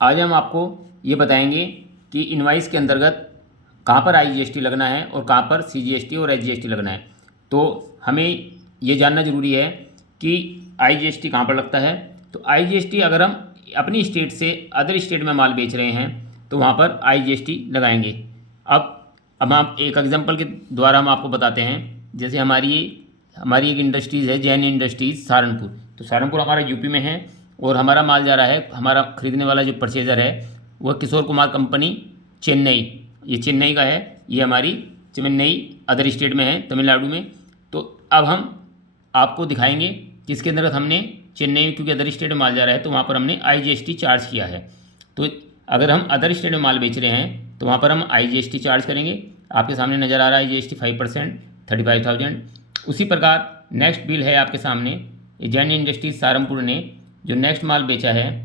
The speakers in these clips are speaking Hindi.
आज हम आपको ये बताएंगे कि इनवाइस के अंतर्गत कहाँ पर आईजीएसटी लगना है और कहाँ पर सीजीएसटी और एसजीएसटी लगना है। तो हमें ये जानना ज़रूरी है कि आईजीएसटी कहाँ पर लगता है। तो आईजीएसटी अगर हम अपनी स्टेट से अदर स्टेट में माल बेच रहे हैं तो वहाँ पर आईजीएसटी लगाएंगे। अब हम एक एग्जांपल के द्वारा हम आपको बताते हैं। जैसे हमारी एक इंडस्ट्रीज़ है, जैन इंडस्ट्रीज़ सहारनपुर। तो सहारनपुर हमारा यूपी में है और हमारा माल जा रहा है, हमारा ख़रीदने वाला जो परचेज़र है वह किशोर कुमार कंपनी चेन्नई, ये चेन्नई का है। ये हमारी चेन्नई अदर स्टेट में है, तमिलनाडु में। तो अब हम आपको दिखाएंगे कि इसके अंतर्गत हमने चेन्नई, क्योंकि अदर स्टेट में माल जा रहा है तो वहाँ पर हमने आईजीएसटी चार्ज किया है। तो अगर हम अदर स्टेट में माल बेच रहे हैं तो वहाँ पर हम आईजीएसटी चार्ज करेंगे। आपके सामने नज़र आ रहा है जीएसटी 5%, 35,000। उसी प्रकार नेक्स्ट बिल है आपके सामने। ये जैन इंडस्ट्रीज सहारनपुर ने जो नेक्स्ट माल बेचा है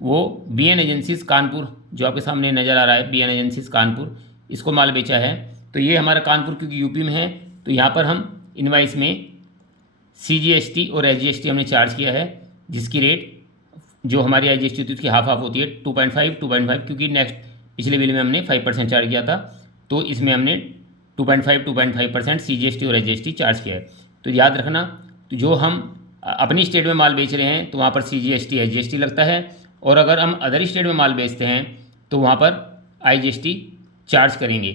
वो बीएन एजेंसीज कानपुर, जो आपके सामने नज़र आ रहा है बीएन एजेंसीज कानपुर, इसको माल बेचा है। तो ये हमारा कानपुर क्योंकि यूपी में है तो यहाँ पर हम इनवाइस में सीजीएसटी और एसजीएसटी हमने चार्ज किया है, जिसकी रेट जो हमारी आईजीएसटी होती है उसकी हाफ होती है 2.5, क्योंकि नेक्स्ट पिछले बिल में हमने 5% चार्ज किया था तो इसमें हमने 2.5% सीजीएसटी और एसजीएसटी चार्ज किया है। तो याद रखना, तो जो हम अपनी स्टेट में माल बेच रहे हैं तो वहाँ पर सीजीएसटी एसजीएसटी लगता है, और अगर हम अदर स्टेट में माल बेचते हैं तो वहाँ पर आईजीएसटी चार्ज करेंगे।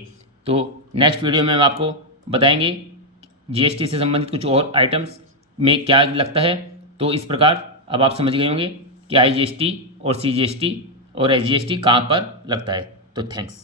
तो नेक्स्ट वीडियो में हम आपको बताएंगे जीएसटी से संबंधित कुछ और आइटम्स में क्या लगता है। तो इस प्रकार अब आप समझ गए होंगे कि आईजीएसटी और सीजीएसटी और एसजीएसटी कहाँ पर लगता है। तो थैंक्स।